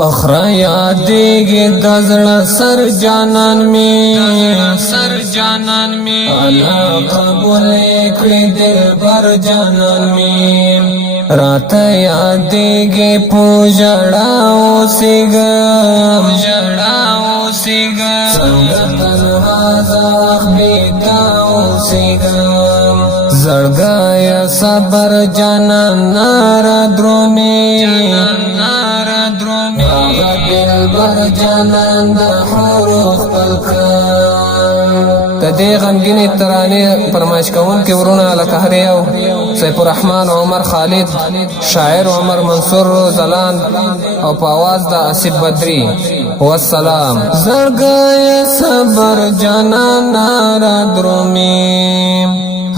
اخرا یادیږي د زړه سر جانان می الله قبول کړي دلبر جانان می راته یادیږي پوجړا اوسېږم څنګه تنها زخمیدا اوسېږم زړګی صبر جانان نارا درومي دلبر جانان د حروف تدې غمګینې ترانې فرمایش کوونکي ورونه لکه هر یو سیف الرحمن عمر خالد شاعر عمر منصور زلان او په आवाज د اسید بدری والسلام زړګی صبر جانان نارا درومي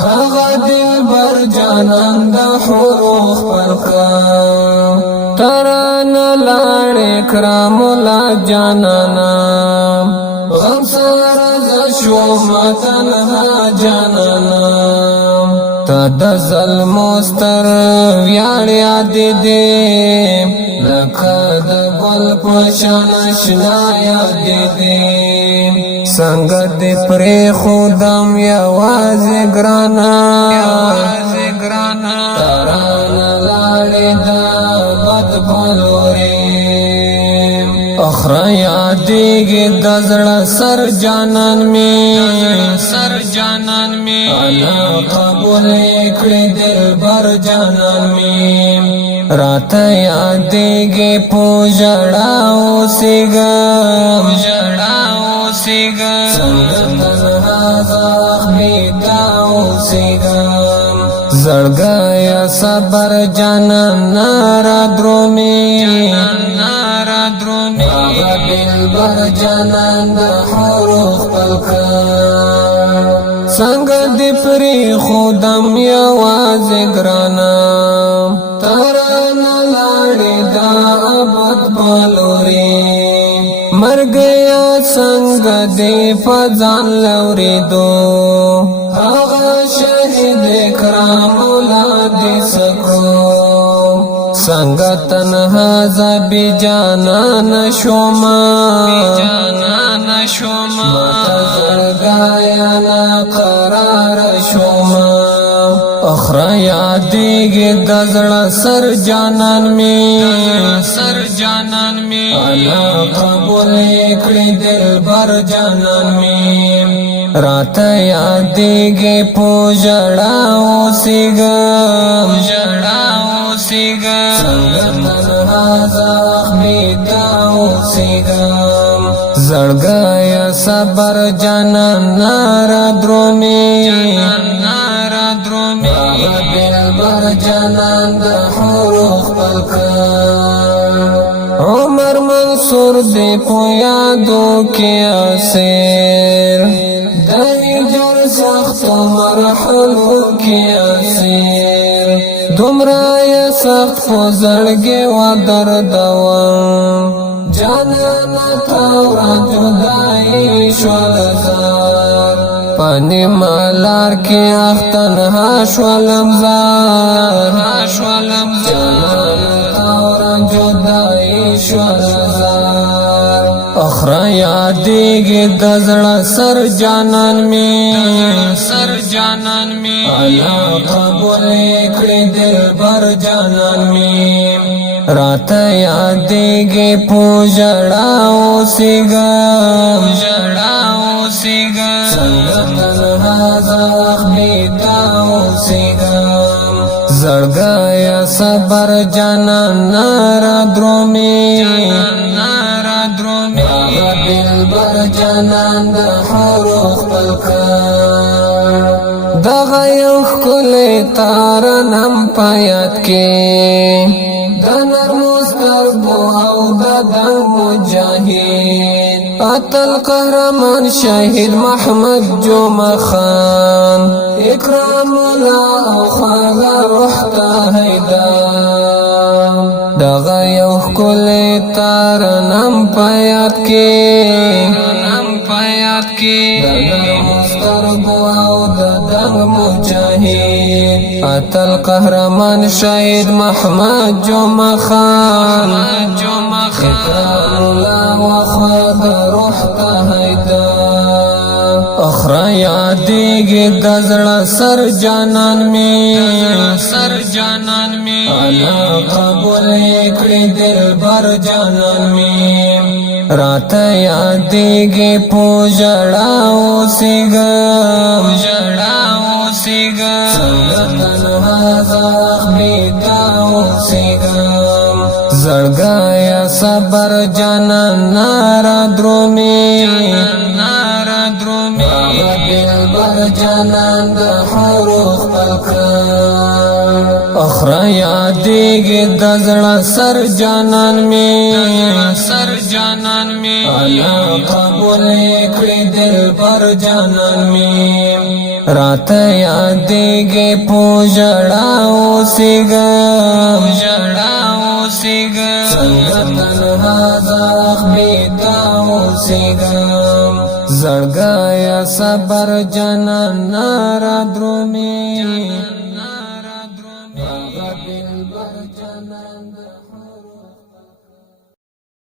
هغه دلبر جانان د حروف ترانه لاړې کرام الله جانانا غم سره شوم تنها جانانا تا د ظلم ستر ویاړ یاد دې لکه د ګل په شان آشنا یاد دې څنګه دې پرې خودم یوازې ګرانا ترانه لاړې اخرا یادیږي د زړه سر جانان می الله قبول کړي دلبر جانان می راته یادیږي پوجړا اوسېږم څنګه تنها زخمیدا اوسېږم زړګی صبر جانان نارا درومي هغه دلبر جانان د حروف څنګه دې پرې خودم یوازې ګرانا ترانه لاړې دا ابد بالوري مرګ یا څنګه دې په ځان لورېدو هغه شهید کرام اولاد سکو څنګه تنها زبی جانان شوما ماته زړګی نا قرار شوما اخرا یادیږي د زړه سر جانان می الله قبول کړي دلبر جانان می راته یادیږي پوجړا اوسېږم څنګه تنها زخمیدا اوسېږم زړګی صبر جانان نارا درومي هغه دلبر جانان د حروف عمر منصور دې په یادو کې اسیر د هجر سختو مرحلو کې اسیر دومره یې سخت په زړګي و دردوم جانانه تاوره جدایي شول زار په نیمه لار کې اختنها شولم زار جانانه تاوره جدایي شول زار اخرا یادیږي د زړه سر جانان می الله قبول کړي دلبر جانان می راته یادیږي پوجړا اوسېږم څنګه تنها زخمیدا اوسېږم زړګی صبر جانان نارا درومي هغه دلبر جانان د حروف دغه یو ښکلی تارنم په یاد کې د نرمو سترګو او د دنګ مجاهد اتل قهرمان شهید محمد جمعه خان اکرام الله او خواږه روح ته هیدام دغه یو ښکلی تارنم په یاد کې د نرمو سترګو او د دنګ مجاهد اتل قهرمان شهید محمد جمعه خان اکرام الله وخواد روح تهیدا اخرا یادیگی دزړه سر جانان می انا قبول کړی دلبر جانان می رات یادیگی پوجړه اوسېږم څنګه تنها زخمیدا اوسېږم زړګیا صبر جانان نارا درومي دلبر جانان د حروف پلکان اخرا یادیگی دزړه سر جانان می انا قبول کړی دلبر جانان می رات یادیگی پوجړه اوسېږم څنګه تنها زخمیدا اوسېږم زړګیا صبر جانان نارا درومي هغه دلبر جانان